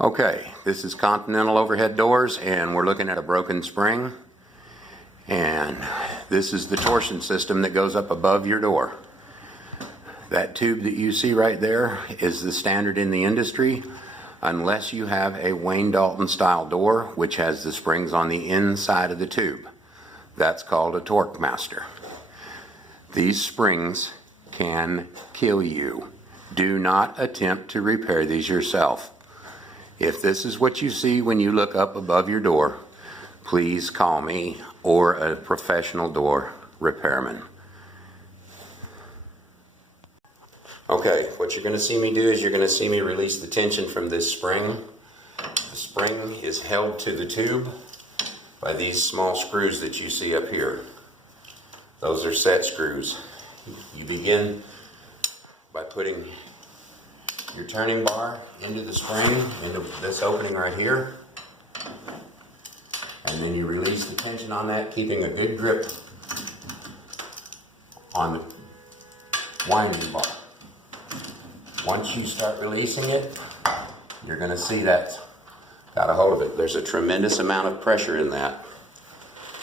Okay, this is Continental Overhead Doors, and we're looking at a broken spring. And this is the torsion system that goes up above your door. That tube that you see right there is the standard in the industry, unless you have a Wayne Dalton style door, which has the springs on the inside of the tube. That's called a Torque Master. These springs can kill you. Do not attempt to repair these yourself. If this is what you see when you look up above your door, please call me or a professional door repairman. Okay, what you're going to see me do is you're going to see me release the tension from this spring. The spring is held to the tube by these small screws that you see up here. Those are set screws. You begin by putting your turning bar into the spring, into this opening right here, and then you release the tension on that, keeping a good grip on the winding bar. Once you start releasing it, you're going to see that's got a hold of it. There's a tremendous amount of pressure in that.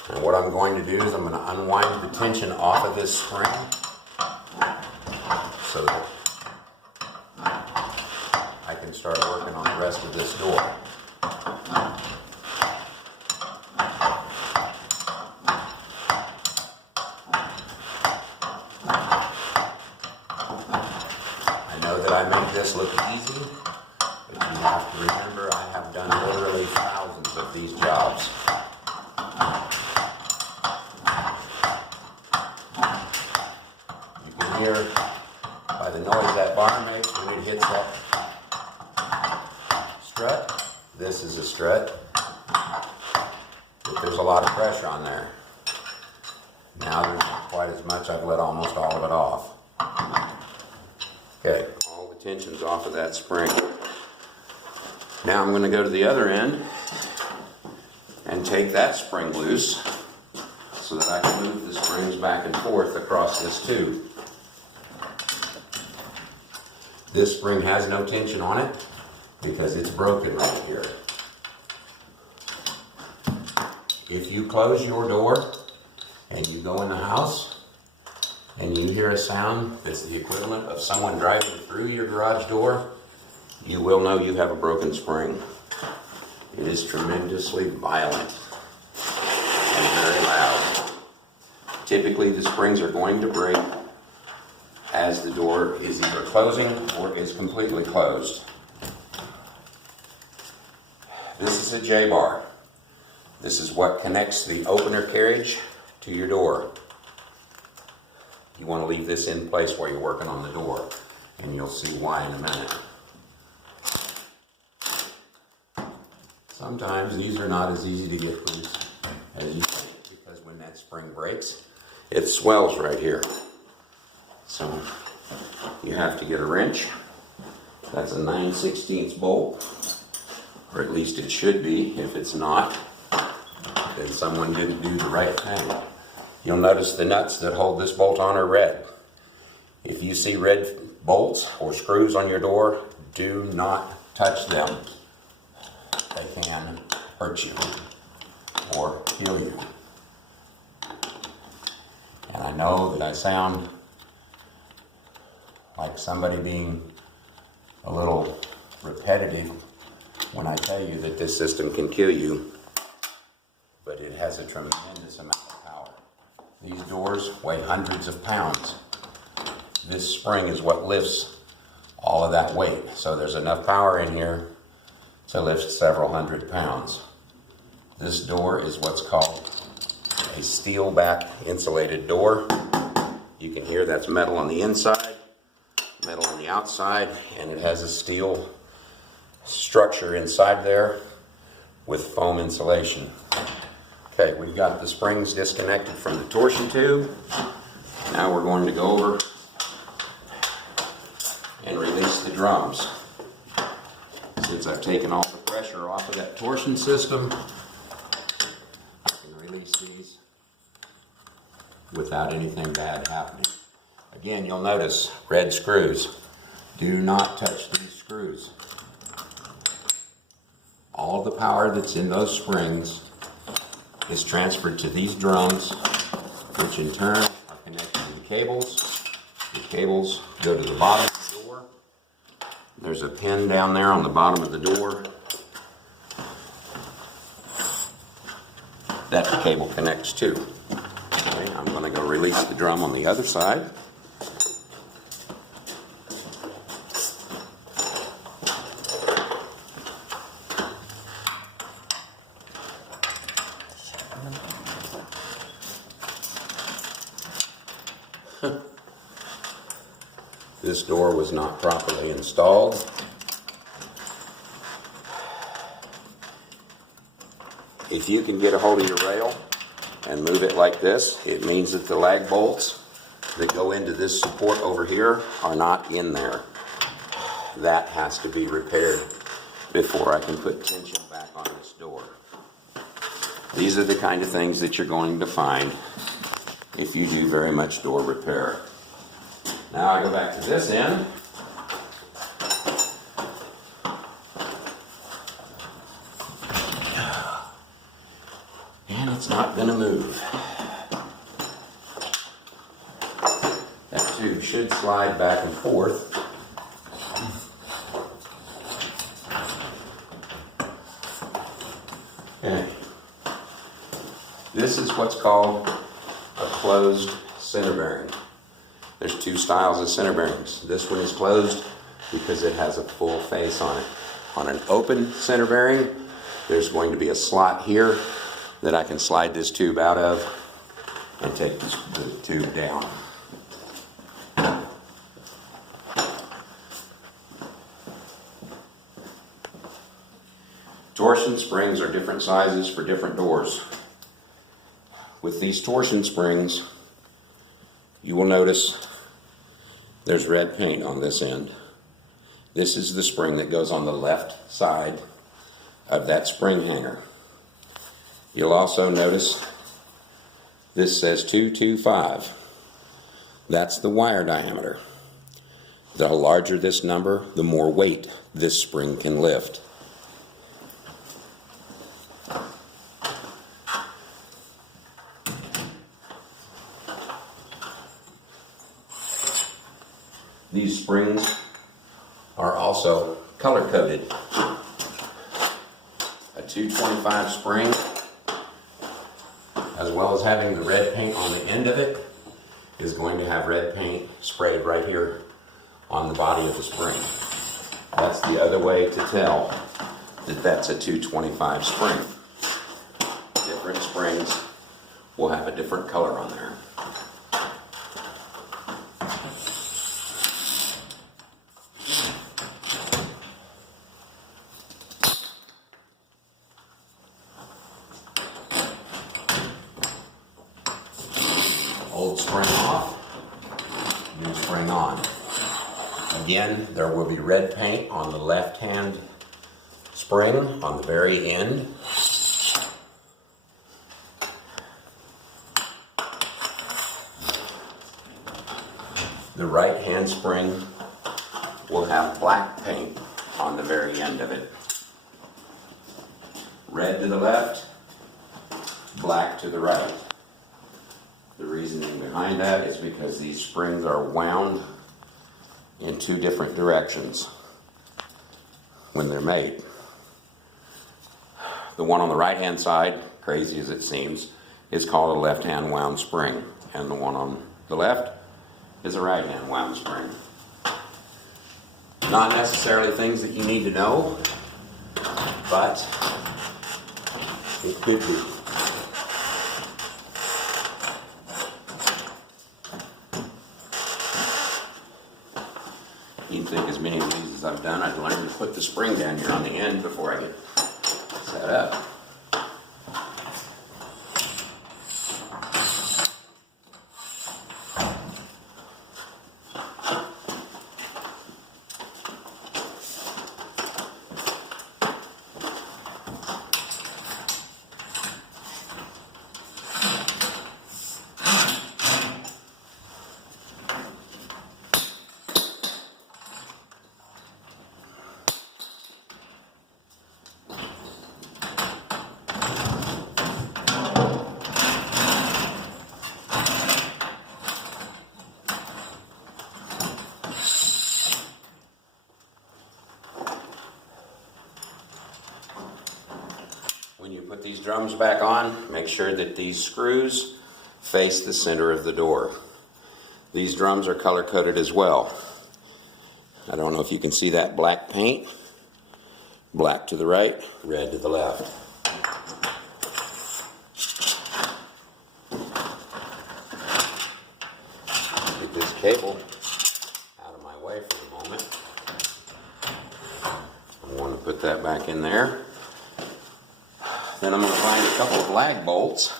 And what I'm going to do is I'm going to unwind the tension off of this spring so that I can start working on the rest of this door. I know that I made this look easy, but you have to remember I have done literally thousands of these jobs. You can hear by the noise that bar makes when it hits that strut. This is a strut, but there's a lot of pressure on there. Now there's not quite as much. I've let almost all of it off. Okay, all the tension's off of that spring. Now I'm going to go to the other end and take that spring loose so that I can move the springs back and forth across this tube. This spring has no tension on it because it's broken right here. If you close your door and you go in the house and you hear a sound that's the equivalent of someone driving through your garage door, you will know you have a broken spring. It is tremendously violent and very loud. Typically the springs are going to break as the door is either closing or is completely closed. This is a J-bar. This is what connects the opener carriage to your door. You want to leave this in place while you're working on the door, and you'll see why in a minute. Sometimes these are not as easy to get loose as you think, because when that spring breaks, it swells right here. So you have to get a wrench. That's a 9/16 bolt, or at least it should be. If it's not, then someone didn't do the right thing. You'll notice the nuts that hold this bolt on are red. If you see red bolts or screws on your door, do not touch them. They can hurt you or kill you. And I know that I sound like somebody being a little repetitive when I tell you that this system can kill you, but it has a tremendous amount of power. These doors weigh hundreds of pounds. This spring is what lifts all of that weight, so there's enough power in here to lift several hundred pounds. This door is what's called a steel back insulated door. You can hear that's metal on the inside, metal on the outside, and it has a steel structure inside there with foam insulation. Okay, we've got the springs disconnected from the torsion tube. Now we're going to go over and release the drums. Since I've taken all the pressure off of that torsion system, I can release these without anything bad happening. Again, you'll notice red screws. Do not touch these screws. All the power that's in those springs is transferred to these drums, which in turn are connected to the cables. The cables go to the bottom of the door. There's a pin down there on the bottom of the door that the cable connects to. Okay, I'm going to go release the drum on the other side. This door was not properly installed. If you can get a hold of your rail and move it like this, it means that the lag bolts that go into this support over here are not in there. That has to be repaired before I can put tension back on this door. These are the kind of things that you're going to find if you do very much door repair. Now I go back to this end. And it's not going to move. That tube should slide back and forth. Okay. This is what's called a closed center bearing. There's two styles of center bearings. This one is closed because it has a full face on it. On an open center bearing, there's going to be a slot here that I can slide this tube out of and take the tube down. Torsion springs are different sizes for different doors. With these torsion springs, you will notice there's red paint on this end. This is the spring that goes on the left side of that spring hanger. You'll also notice this says 225. That's the wire diameter. The larger this number, the more weight this spring can lift. These springs are also color coded. A 225 spring, as well as having the red paint on the end of it, is going to have red paint sprayed right here on the body of the spring. That's the other way to tell that that's a 225 spring. Different springs will have a different color on there. Old spring off, new spring on. Again, there will be red paint on the left-hand spring on the very end. The right-hand spring will have black paint on the very end of it. Red to the left, black to the right. The reasoning behind that is because these springs are wound in two different directions when they're made. The one on the right hand side, crazy as it seems, is called a left hand wound spring, and the one on the left is a right hand wound spring. Not necessarily things that you need to know, but it could be. You'd think as many of these as I've done, I'd learn to put the spring down here on the end before I get set up. these drums back on, make sure that these screws face the center of the door. These drums are color coded as well. I don't know if you can see that black paint. Black to the right, red to the left. Get this cable out of my way for the moment. I want to put that back in there. Then I'm going to find a couple of lag bolts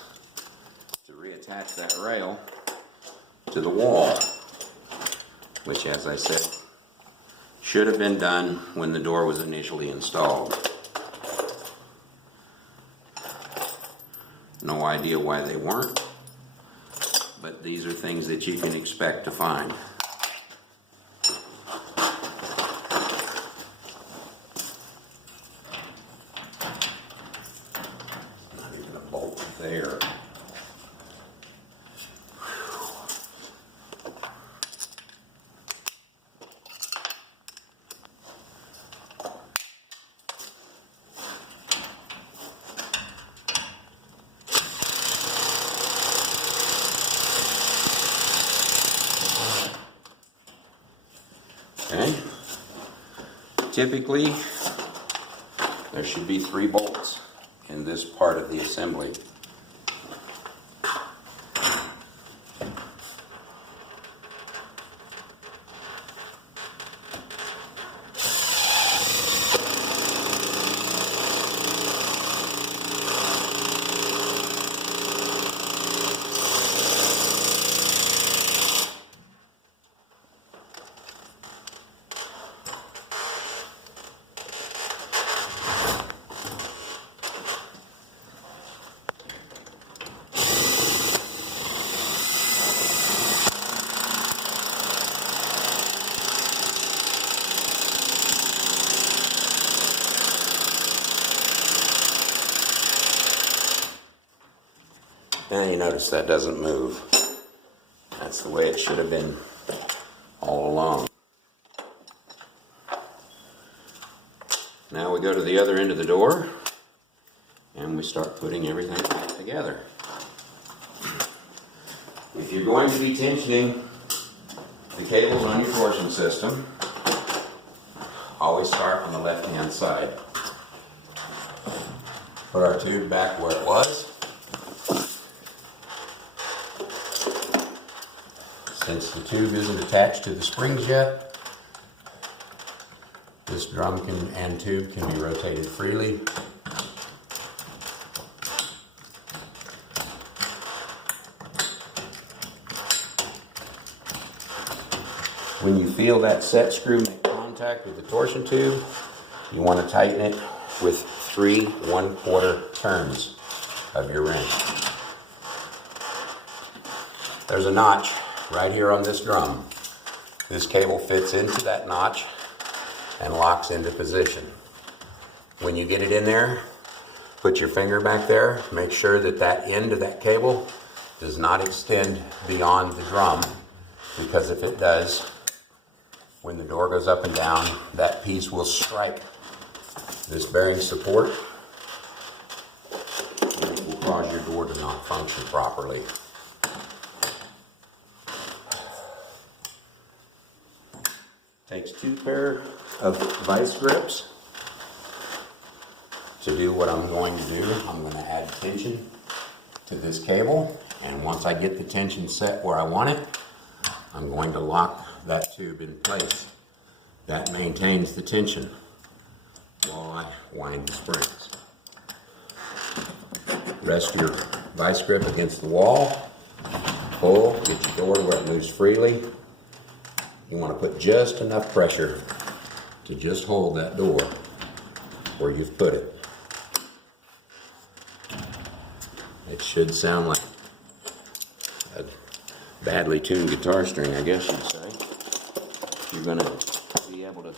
to reattach that rail to the wall, which, as I said, should have been done when the door was initially installed. No idea why they weren't, but these are things that you can expect to find. Not even a bolt there. Okay. Typically, there should be 3 bolts in this part of the assembly. Now you notice that doesn't move. That's the way it should have been all along. Now we go to the other end of the door and we start putting everything back together. If you're going to be tensioning the cables on your torsion system, always start on the left-hand side. Put our tube back where it was. Since the tube isn't attached to the springs yet, this drum and tube can be rotated freely. When you feel that set screw make contact with the torsion tube, you want to tighten it with 3 1/4 turns of your wrench. There's a notch right here on this drum. This cable fits into that notch and locks into position. When you get it in there, put your finger back there, make sure that that end of that cable does not extend beyond the drum, because if it does, when the door goes up and down, that piece will strike this bearing support and it will cause your door to not function properly. Takes 2 pair of vice grips to do what I'm going to do. I'm going to add tension to this cable, and once I get the tension set where I want it, I'm going to lock that tube in place. That maintains the tension while I wind the springs. Rest your vice grip against the wall, pull, get your door where it moves freely. You want to put just enough pressure to just hold that door where you've put it. It should sound like a badly tuned guitar string, I guess you'd say. You're going to be able to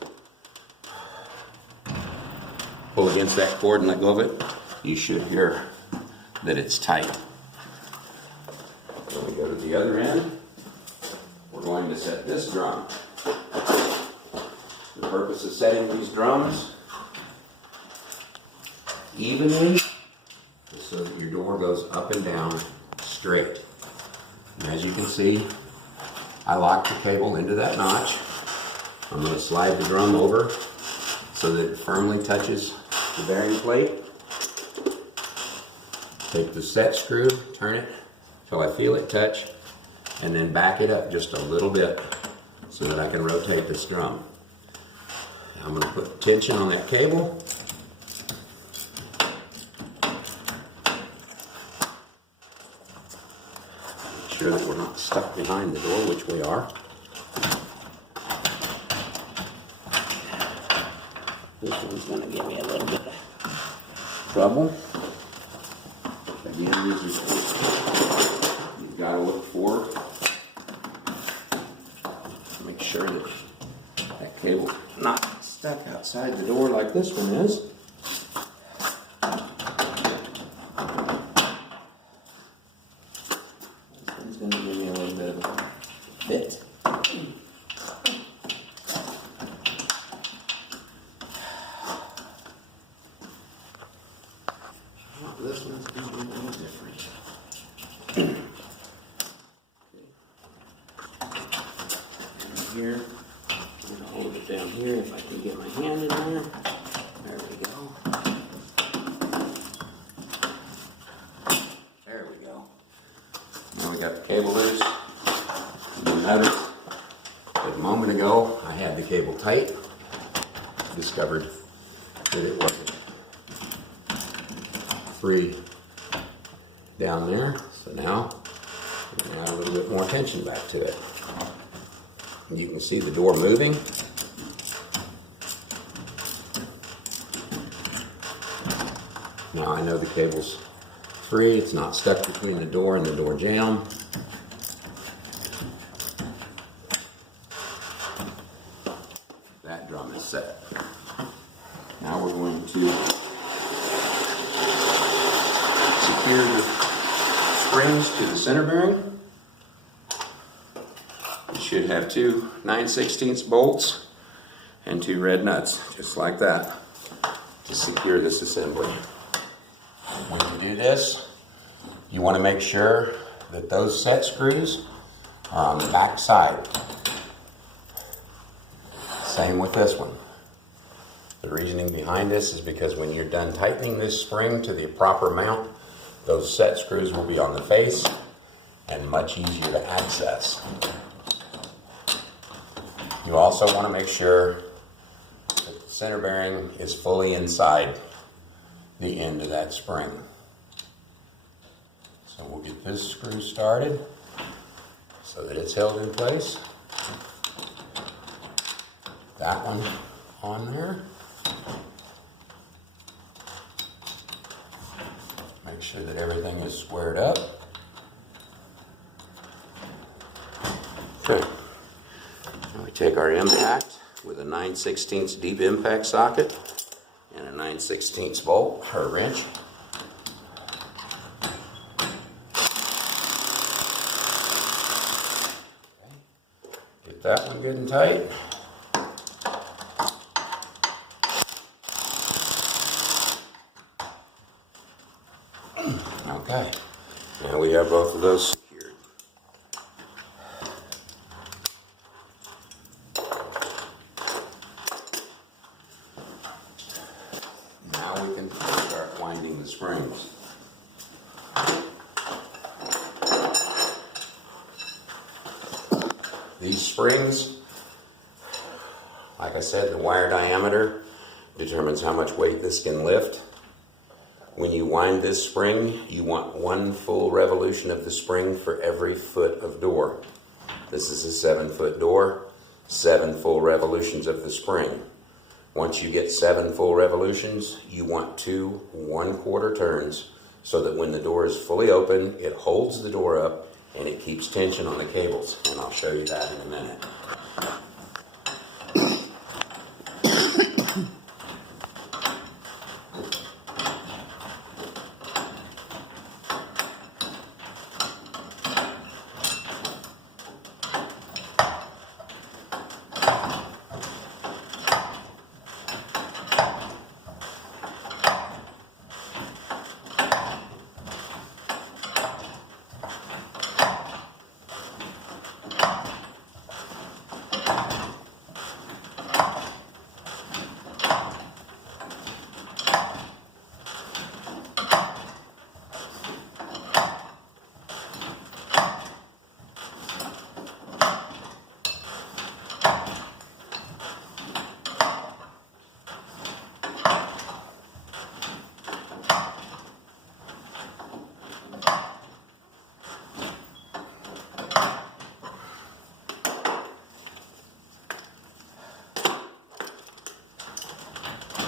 pull against that cord and let go of it. You should hear that it's tight. Then we go to the other end. We're going to set this drum. The purpose of setting these drums evenly power goes up and down straight. And as you can see, I lock the cable into that notch. I'm going to slide the drum over so that it firmly touches the bearing plate. Take the set screw, turn it till I feel it touch, and then back it up just a little bit so that I can rotate this drum. I'm going to put tension on that cable. Make sure that we're not stuck behind the door, which we are. This one's going to give me a little bit of trouble. Again, you've got to look for, make sure that that cable's not stuck outside the door like this one is. This one's going to give me a little bit of a fit. This one's going to be a little different. Here, I'm going to hold it down here if I can get my hand in there. There we go. There we go. Now we got the cable loose. You'll notice that a moment ago I had the cable tight. Discovered that it wasn't free down there. So now we're going to add a little bit more tension back to it. You can see the door moving. Now I know the cable's free. It's not stuck between the door and the door jamb. That drum is set. Now we're going to secure the springs to the center bearing. Should have two 9/16 bolts and two red nuts, just like that, to secure this assembly. When you do this, you want to make sure that those set screws are on the back side. Same with this one. The reasoning behind this is because when you're done tightening this spring to the proper mount, those set screws will be on the face and much easier to access. You also want to make sure that the center bearing is fully inside the end of that spring. So we'll get this screw started so that it's held in place. That one on there. Make sure that everything is squared up. Okay. We take our impact with a 9/16 deep impact socket and a 9/16 bolt or wrench. Get that one good and tight. Okay, now we have both of those secured. Now we can start winding the springs. These springs, like I said, the wire diameter determines how much weight this can lift. When you wind this spring, you want 1 full revolution of the spring for every foot of door. This is a 7-foot door, 7 full revolutions of the spring. Once you get 7 full revolutions, you want 2 1/4 turns so that when the door is fully open, it holds the door up and it keeps tension on the cables. And I'll show you that in a minute.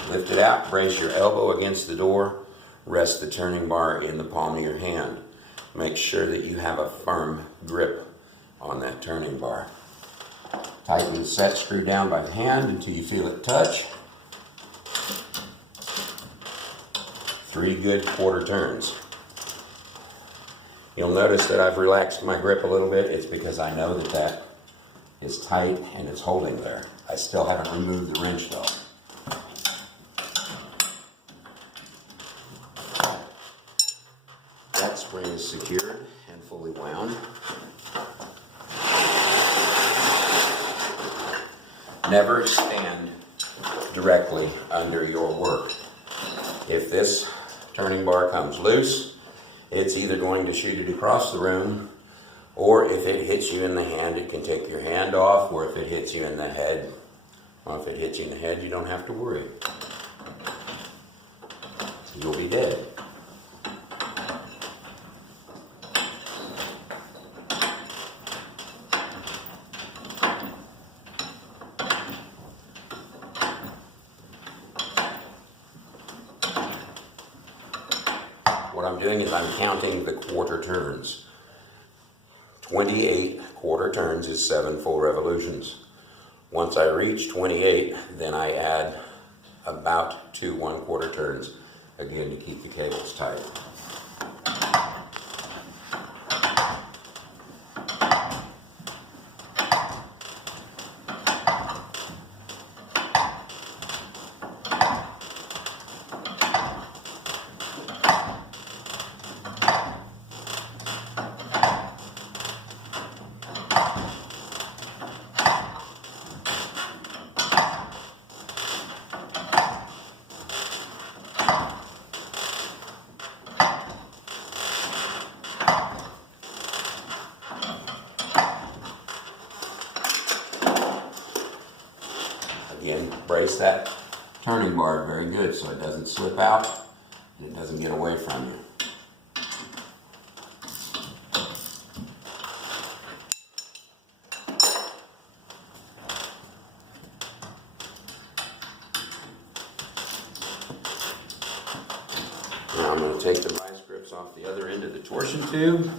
Lift it out, brace your elbow against the door, rest the turning bar in the palm of your hand. Make sure that you have a firm grip on that turning bar. Tighten the set screw down by hand until you feel it touch. 3 good quarter turns. You'll notice that I've relaxed my grip a little bit. It's because I know that that is tight and it's holding there. I still haven't removed the wrench though. That spring is secured and fully wound. Never stand directly under your work. If this turning bar comes loose, it's either going to shoot it across the room, or if it hits you in the hand, it can take your hand off, or if it hits you in the head, well, if it hits you in the head, you don't have to worry. You'll be dead. What I'm doing is I'm counting the quarter turns. 28 quarter turns is 7 full revolutions. Once I reach 28, then I add about 2 1/4 turns, again to keep the cables tight. Again, brace that turning bar very good so it doesn't slip out and it doesn't get away from you. Now I'm going to take the vice grips off the other end of the torsion tube.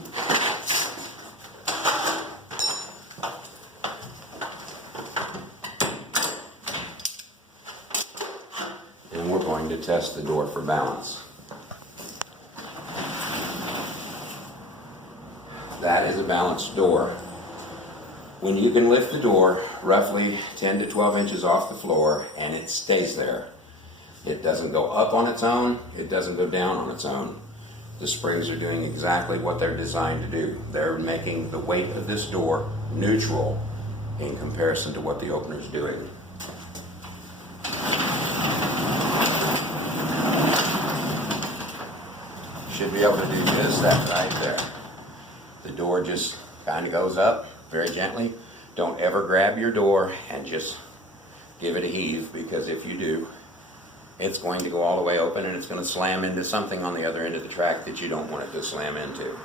And we're going to test the door for balance. That is a balanced door. When you can lift the door roughly 10 to 12 inches off the floor and it stays there. It doesn't go up on its own, it doesn't go down on its own. The springs are doing exactly what they're designed to do. They're making the weight of this door neutral in comparison to what the opener is doing. Should be able to do just that right there. The door just kind of goes up very gently. Don't ever grab your door and just give it a heave, because if you do, it's going to go all the way open and it's going to slam into something on the other end of the track that you don't want it to slam into.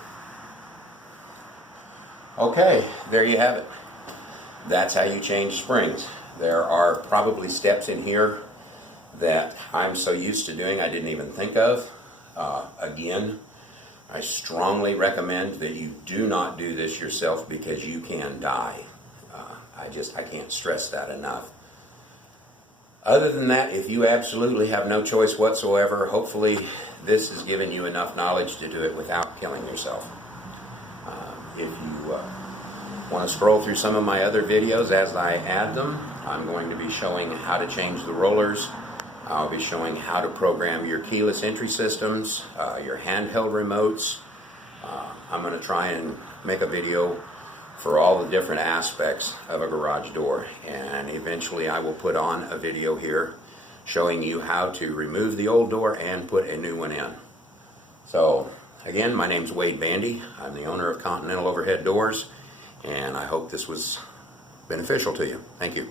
Okay, there you have it. That's how you change springs. There are probably steps in here that I'm so used to doing I didn't even think of. Again, I strongly recommend that you do not do this yourself because you can die. I can't stress that enough. Other than that, if you absolutely have no choice whatsoever, hopefully this has given you enough knowledge to do it without killing yourself. If you want to scroll through some of my other videos as I add them, I'm going to be showing how to change the rollers. I'll be showing how to program your keyless entry systems, your handheld remotes. I'm going to try and make a video for all the different aspects of a garage door, and eventually I will put on a video here showing you how to remove the old door and put a new one in. So again, my name's Wade Bandy. I'm the owner of Continental Overhead Doors, and I hope this was beneficial to you. Thank you.